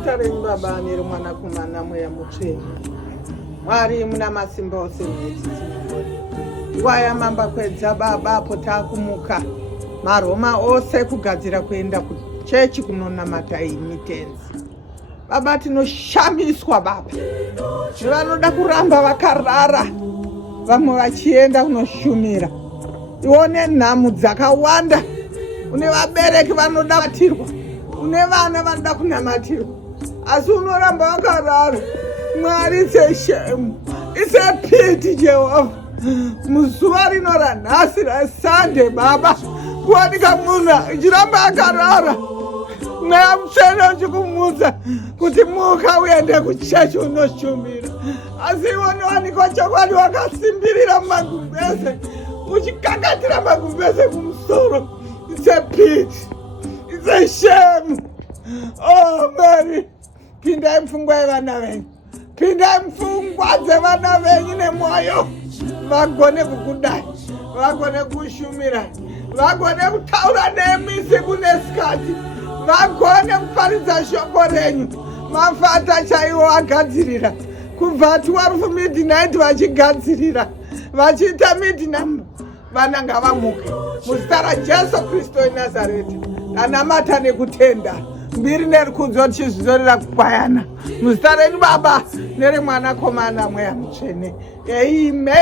Muzita renyu Baba nereMwanakomana Mweya Mutsvene. Mwari muna masimba ose nguva yamambakwedza Baba apo taakumuka maroma ose kugadzira kuenda kuchechi kunonamata imi tenzi. Baba tinoshamiswa Baba nevanoda kuramba vakarara vamwe vachienda kunoshumira. Ione nhamu dzakawanda, une vabereki vanoda kubatirwa, une vana vanoda kunamatirwa, asi unoramba vakarara. Mwari, it's a shame, it's a pity Jehovah. Muzuva rino ranhasi raSunday Baba, kuwanika munhu ichiramba akarara, Mweya Mutsvene uchikumudza kuti muka uende kuchechi unoshumira, asi iwonewanikwa chokwadi wakasimbirira mumagumbeze uchikakatira magumbeze kumusoro. It's a pity, it's a shame. Oh Mwari, pindai mupfungwa yevana venyu, pindai mupfungwa dzevana venyu nemwoyo, vagone kukudai, vagone kushumira, vagone kutaura nemi siku nesikati, vagone kuparidza shoko renyu. Mafata chaiwo agadzirira kubva 12 midnight vachigadzirira vachiita midnight. Vana ngavamuke muzita raJesu Kristu weNazareti. Anamata nekutenda mbiri nerikudzo tichizvitorera kukwayana muzita renyu Baba nereMwanakomana Mweya Mutsvene. Amen.